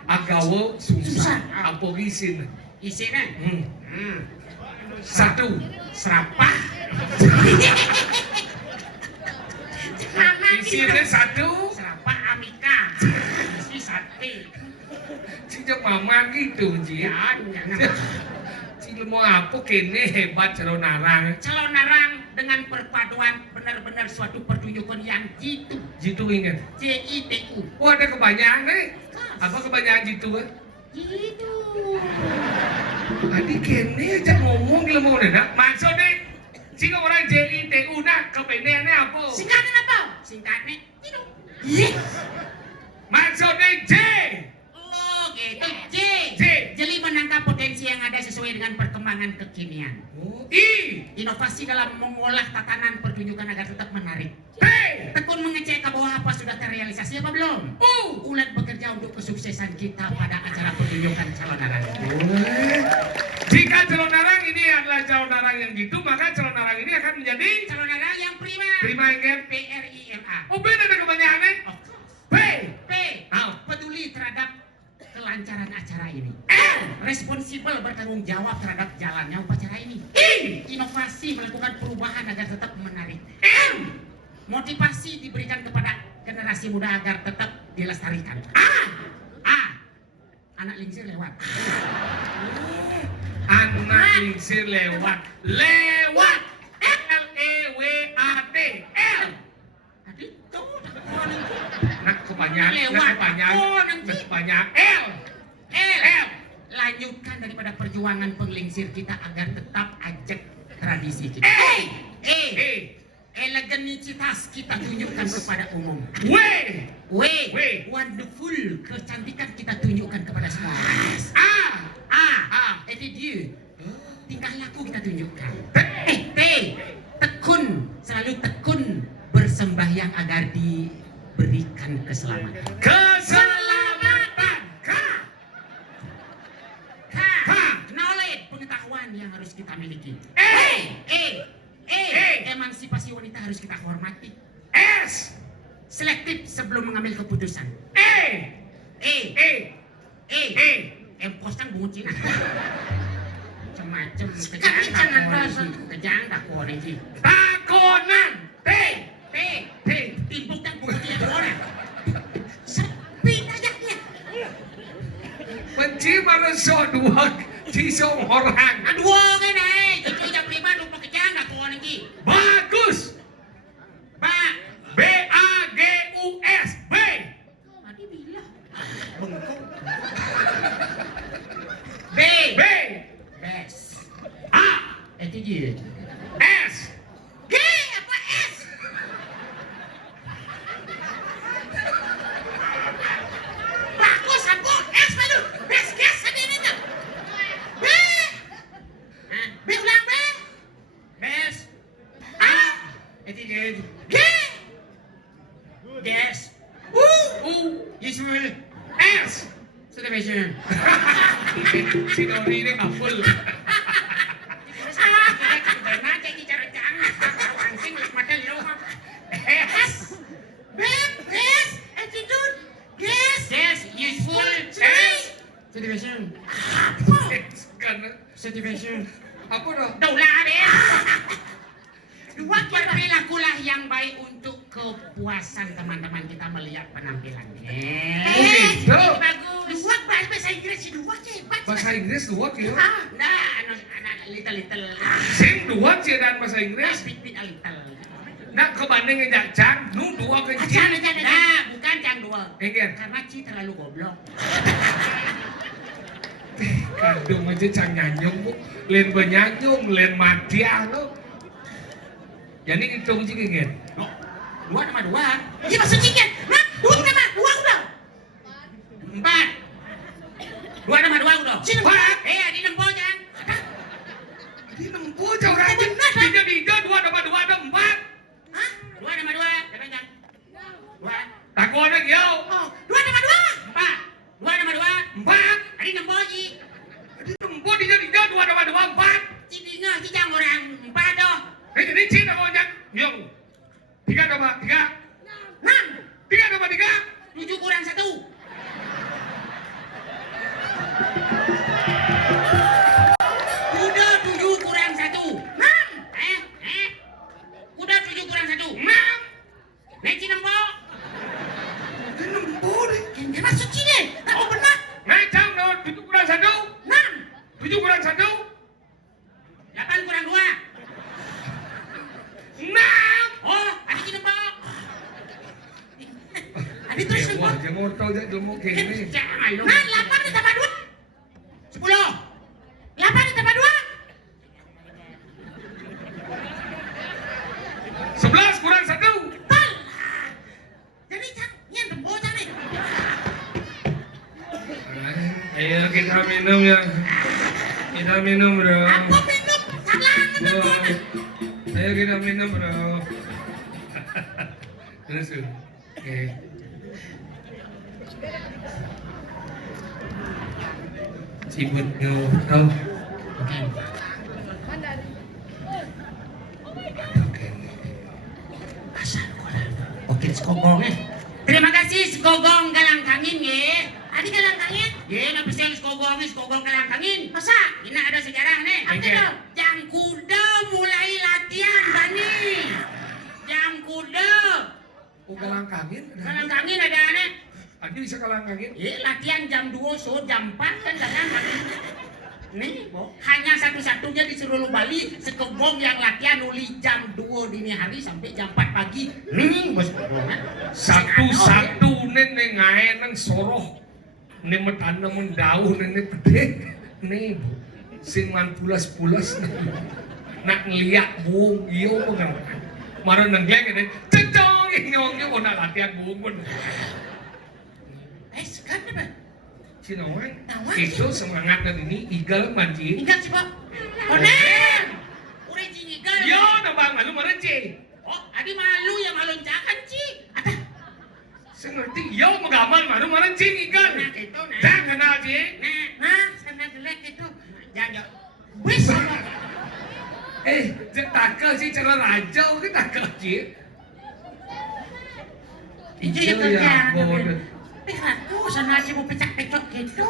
Agawo susah. Apa gisin? Isinya? Satu. Serapah. Isinya satu. Serapah Amika. Isi sate. Sejak mama gitu Ji. Ya, jangan. Cile mau apa kene hebat calon narang. Calon narang dengan perpaduan benar-benar suatu pertunjukan yang jitu. Jitu ingat. JITU. Oh ada kebanyakan nih. Apa kebanyakan jitu kan? Jitu. Tadi kene aja ngomong gila mau nak. Maksudnya sih orang JITU nak kebenarannya apa? Singkatnya apa? Singkatnya jitu. Maksudnya J. Oh gitu. J. J. Jeli menangkap potensi yang ada sesuai dengan perkembangan kekinian. Oh, I. Inovasi dalam mengolah tatanan pertunjukan agar tetap menarik. T. Tekun mengecek ke bawah apa sudah terrealisasi apa belum? Ulat bekerja untuk kesuksesan kita pada acara pertunjukan calon narang. Jika calon narang ini adalah calon narang yang gitu, maka calon narang ini akan menjadi Calon narang yang prima. prima ingat. PRIMA. Oh benar ada kebanyakan. Of course. P. P. Peduli terhadap kelancaran acara ini. L. Responsibel bertanggung jawab terhadap jalannya upacara ini. I. Inovasi melakukan perubahan agar tetap menarik. M. Motivasi diberikan kepada generasi muda agar tetap dilestarikan. A. Anak lingsir lewat. Anak lingsir lewat. Lewat. LEWAT. L. Tadi tuh Nak kebanyakan. Lewat. Nak kebanyakan. Oh, nanti. Nak kebanyakan. L. L. Lanjutkan daripada perjuangan penglingsir kita agar tetap ajak tradisi kita. E. Eleganisitas kita tunjukkan kepada umum. W. W. W. Wonderful. Kecantikan kita tunjukkan kepada semua. A. Attitude. Tingkah laku kita tunjukkan. T. Tekun. Selalu tekun bersembahyang agar diberikan keselamatan. Keselamatan. K. Knowledge. Pengetahuan yang harus kita miliki. E. Emansipasi wanita harus kita hormati. S. Selektif sebelum mengambil keputusan. E. Empos kan bungut Cina. Macam-macam kejang tak koreng sih. Takonan. T. Timpuk kan bungut Cina orang. Sepi ajaknya. Benci manusia dua cisong orang. Aduh kan itu jam 5 lupa kejang tak koreng sih. Bagus. BAGUS. B. Tadi bilang. Bengkok. B. Best. A. Attitude. S. G apa S? Bagus aku S malu. Best guess tadi ini tuh. B. B ulang B. Best. A. Attitude. G. Guess. Useful. S. Motivation. Si Dori ini kapul. Motivation. Karena Motivation. apa dah? Đâu la đấy. yang baik untuk kepuasan teman-teman kita melihat penampilannya. Gitu. Bagus. Duak bahasa Inggris si duak hebat. Bahasa Inggris duak ya. Nah, little. Sing duak sih dan bahasa Inggris. Bit a little. Nah kebanding ngejak Cang, nu duak ke Cing. Nah, bukan Cang duak. Engger. Karena Ci terlalu goblok. Kadung aja Cang nyanyung bu, lain benyanyung, lain mati lo. Jadi hitung Cing Engger. Dua nama dua. Iya maksud Cing nah, dua udah. 4. Dua nama dua udah. Empat. Adi nempo Cang. Di nempuh jauh rajin. Di dua nama dua ada 4. Hah? Dua nama dua. Siapa Cang? Dua. Takut ada yau. Oh, dua nama dua. 4. Dua nama dua. 4. Adi nempo Ci. Di nempuh di dua nama dua 4. Ci dengar Ci Cang orang 4 doh. Ini Cing nama Cang. Yung. 3 nama 3. 6. 3 nama 3. 7 kurang 1. Udah 7 kurang 1. 6. Udah 7 kurang 1. 6. Neci nempo. Di nempuh deh. Yang masuk sini. Tak mau benar. Nah Cang no 7 kurang 1. 6. 7 kurang 1. 8 kurang 2. 6. Oh, ada ci nempo. Ada terus nempo. Wah, jangan mau tahu jangan gini. Jangan lu. Nah, 8 ditambah 2. 10. 8 ditambah 2. 11 kurang 1. Betul. Jadi Cang, yang nempo Cang nih. Ayo kita minum ya. Kita minum bro. Apa minum? Salah nempo. Ayo kita minum bro. Terus tuh. Oke. Cibut ngau tau. Asal kola. Oke, sekogong Terima kasih sekogong galang kangin ya. Adi galang kangin? Ya, nak bisa sekogong galang kangin. Masa? Ini ada sejarah nih. Apa Oke. itu? Jang kuda mulai latihan Bani. Jang kuda. Oh galang kangin? Galang kangin ada aneh. Adi bisa galang kangin? Ya, latihan jam 2, so jam 4 kan galang kangin. Nih, Bo. Hanya satu-satunya di seluruh Bali sekogong yang latihan uli jam 2 dini hari sampai jam 4 pagi. Nih, bos. Satu-satu nih ngae nang soroh. Nih metana mendauh nih pede. Nih sing man pulas-pulas nak ngeliat buung iyo pengen. Maro nenglek ini cecong nyongnya mau nak latihan buung pun. Sekarang apa? Cinawan, Nawan, itu semangat dan ini igal manji. Ikan sih, Pak. Oh, Nen! Udah Ci ikan. Yo, nabang malu merenci. Oh, adi malu ya maloncakan, Ci. Ada. Saya ngerti, yo magaman malu merenci igal. Nah, itu, nah. Jangan kenal Ci. Nah, sana jelek itu. Jangan. Wis. Takal sih cara rajau kita takal Ci. Itu ya kerjaan. Ratu, sana Ci mau pecak-pecok gitu.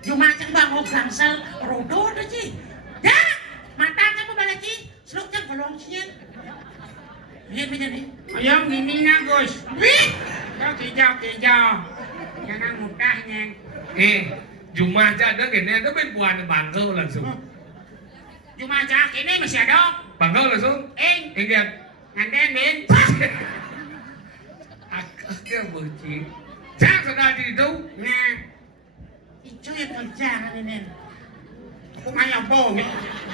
Jumacang bang, mau gangsal rodo dah Ci. Ya, mata Cang mau balik Ci. Seluk Cang kolong Ci. Lihat macam ni. Ayam gini na Gus. Wih. Kau kijau. Jangan mudahnya. Jumah aja ada gini ada main buah bangkel langsung. Jumacang ini masih ada. Bangkel langsung. Ingat. Nanten Min. Akaknya bocil. Jangan sedang di itu. Nah, itu yang kerjaan ini. Aku kaya bo.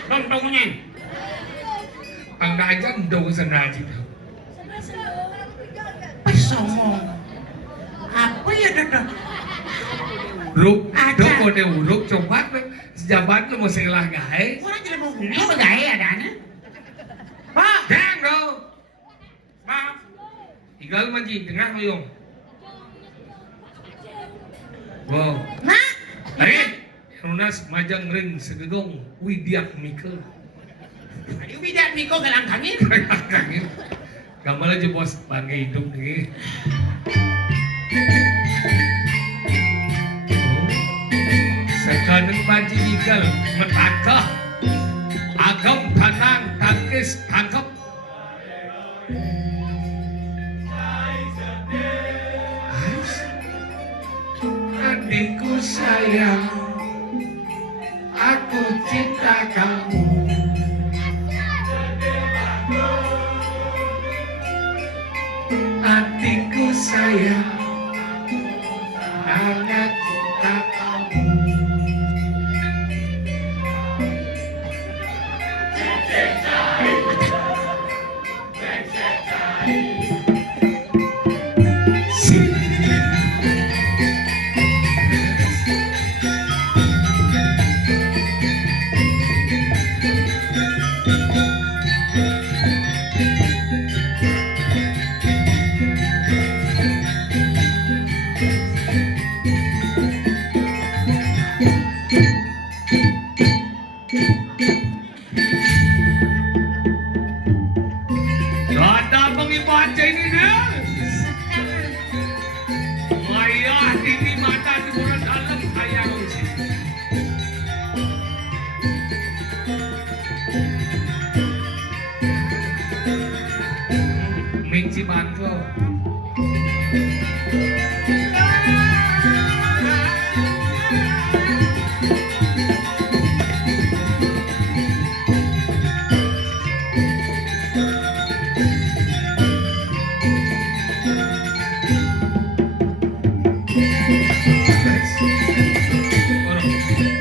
Dong-dongnya. Ang aja ndong sedang di itu. Pesomong. Apa ya dadah? Ruk, Ada. dong kau deh uruk coba sejabat lu mau selah gahe. Orang tidak mau ini bergaya ada ane. Pak, Jangan dong. Maaf. Igal manji tengah mayong. Wow. nah, Tadi Runas majang ring segegong Widiak Mikel. Aduh bidak Miko galang kangin. Kangin. Gamal aja bos bangga hidup nih. Sekarang maji igal metakah agam tanang tangkis tangkap sayang, aku cinta kamu. Hatiku sayang, sangat cinta kamu. Ada pengibaca ini dia. Maya ini mata di bola dalam ayam. Mingci bangko.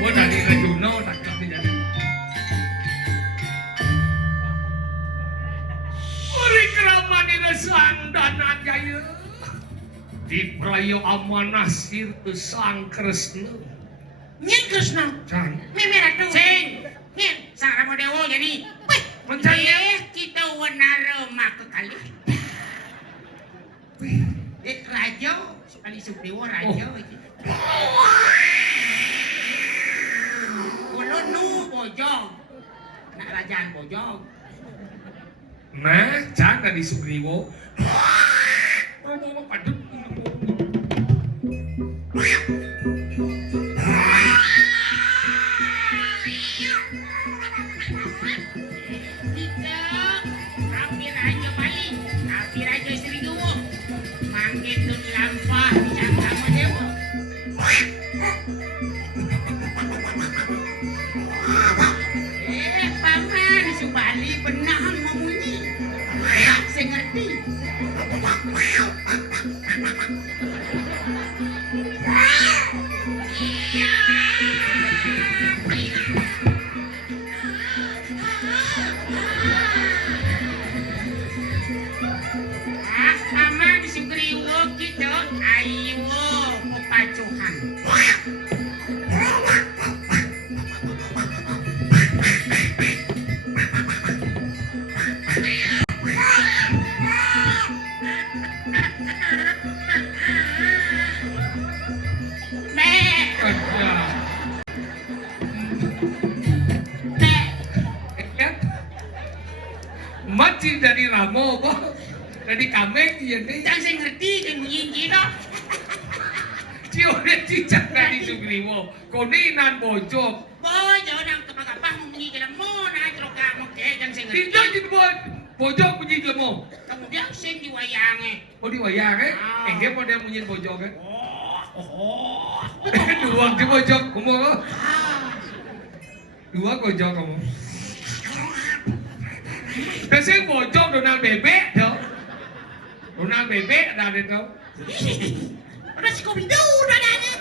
Gua dari Rajuno tak kami jadi. Uri keramani resandana jaya. Di prayo amanah sirtu sang Kresna. Nyen Krishna. Can. Mimi ratu. Sing. Nyen. Sang Rama Dewa jadi. Wih. Mencari kita wanara mak kali. Raja sekali Sukdewa raja. Kulo nu bojong. Nak rajaan bojong. Nah, jangan di Sugriwo. Padut. Kita hampir aja balik. Hampir aja Sri Dewa. Mangkit tu lampah Sang Rama Dewa. Paman Subali benar memunyi. Tak saya ngerti. Paman Sugriwo kita ayo pepacuhan. Macam dari Ramo, dari Kamek dia ni. Tak saya ngerti dan bunyi dah. Dia cicak dari Sugriwo. Kau ni nan bojok. Boy, jangan kapag-kapag bunyi ka lang mo na troka mo kaya dan saya ngerti. Tidak jadi bojok bunyi lemo. Kemudian saya diwayang Oh di wayang Ah. Engke pada bunyi bojok Dua di bojok kamu. Dua bojok kamu. Kasi bojok donal bebek tu. Donal bebek dah ada tu. Ada si Scooby-Doo dah ada.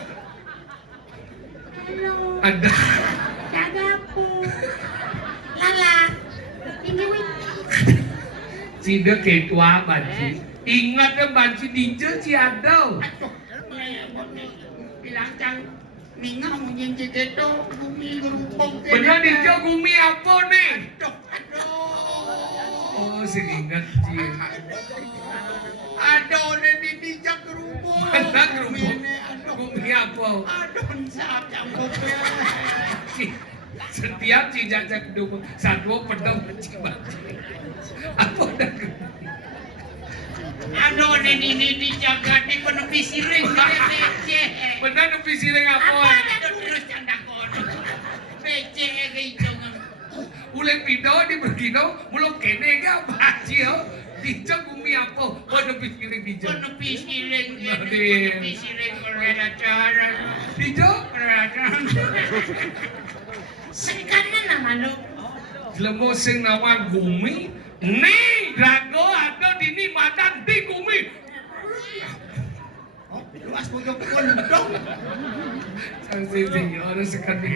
Halo. Ada. Jaga po. Lala. Tinggi wih. Cida ketua banci. Ingat kan banci ninja ci ada. Bilang cang ninga munyin ciketo bumi gerupong Benar ninja gumi apa ni? Aduh. Oh seringat ci. Aduh ni ninja gerupong. Benar gerupong. Gumi apa? Aduh saat campur. Setiap ci jajak dulu satu pedang banci banci. Apa dah? Aduh ini dijaga di penepi siring. Benar nepi sireng apa? Aduh terus canda kono. Pece hijau. Uleng pido di berkino, mulut kene ke apa sih? Dijo gumi apa? Penepi siring Dijo. Penepi siring Raden. penepi siring rada cara. Dijo. Sekanan nama lu. Jelema sing nama gumi, nih rago ada dini madan di gumi. Oh, luas pojok kondong. Sing orang sekali.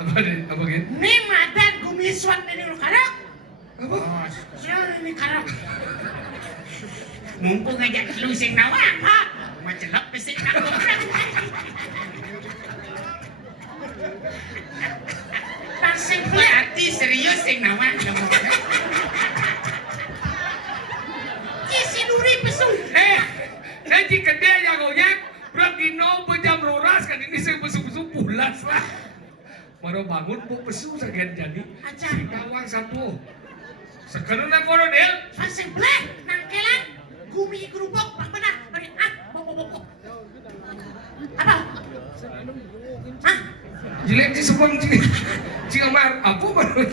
Apa gitu? Nih madan gumiswan ini lu karok. Apa? Siapa ini karok? Mumpung ngajak lu sing nawa, ha? Macelok pesik aku. Pasing pula. Berarti serius sing nawa. Isi duri pesu. Jika dia yang goyak, beragino pejam roras kan ini saya pesu-pesu pulas lah. Baru bangun bu pesu sekian jadi. Aja. Kawang satu. Sekarang nak koronel. Pasing pula. Nangkelan. Gumi kerupuk. Pak benar. Beri boko-boko. Apa? Hah? Jelek di sebang jika mar apa baru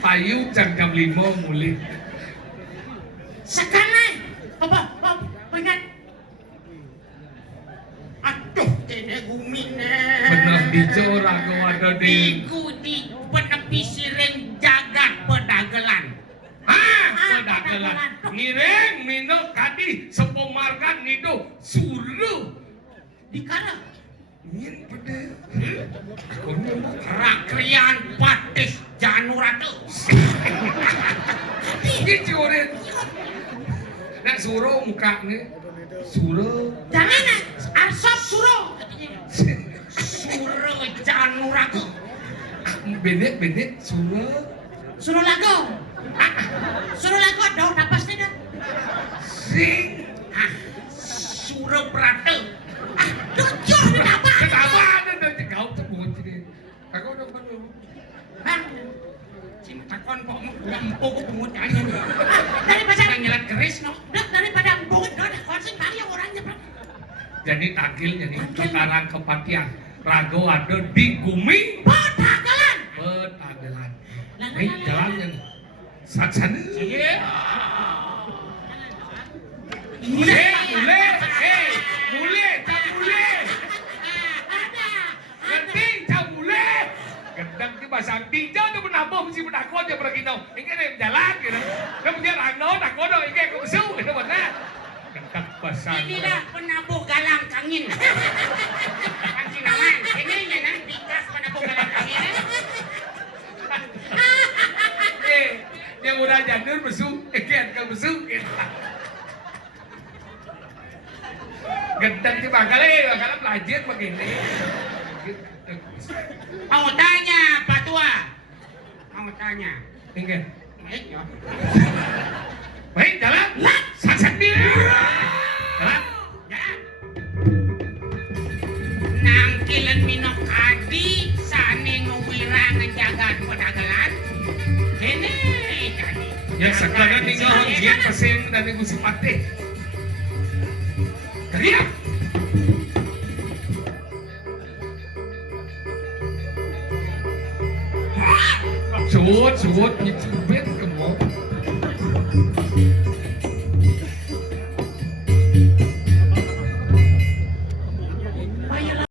Payu jam 5 mulai. Sekarang. Apa? Benar. Aduh, kene gumine. Benar Dijo rago ada di. Iku di penepi siring jagat pedagelan. Pedagelan. Ngiring minum tadi sepemarkan itu suruh. Di karok. Ingin pada. Rakrian patih januratu. Gitu orang. Nak suruh muka ni. Suruh. Jangan nak. Arsop suruh. Suro januratu. Benet suruh. Suruh lagu. Suruh lagu dong napasnya dong. Sing. Suro brate. Tujuh ni apa? Kenapa ada kau terbunyi ni? Aku udah penuh. Bang, Cinta kon kok empuk pungut aja. daripada Jangan nyelat keris no. daripada bungut dong, konsen bang yang orangnya bang. Jadi takil jadi sekarang kepatian. Rago ada di gumi. Petagalan. Petagalan. Baik jalannya. Saksana. Iya. Mulai. Nanti jam mulai. Gendang di pasang Dijo tu menabung mesti menakut dia pergi nau. Ini dia jalan gitu. Dia punya rano nak kono ini aku besu itu mana. Gendang pasang. Ini dah penabuh galang kangin. Kancing naman. Ini ya nan dikas penabuh galang kangin. Yang udah jandur besu, ikan kau besu. Gendang di bakalan belajar begini. Mau tanya Pak Tua. Mau tanya. Ingat. Baik ya. Baik jalan. Saksan dia. Jalan. Jalan. Nangkilan minok adi sane ngwira ngejagaan pedagelan. Ini tadi. Ya sekarang tinggal dia pasien dan ibu sipate. Teriak. Suut, nyicipin ke mau.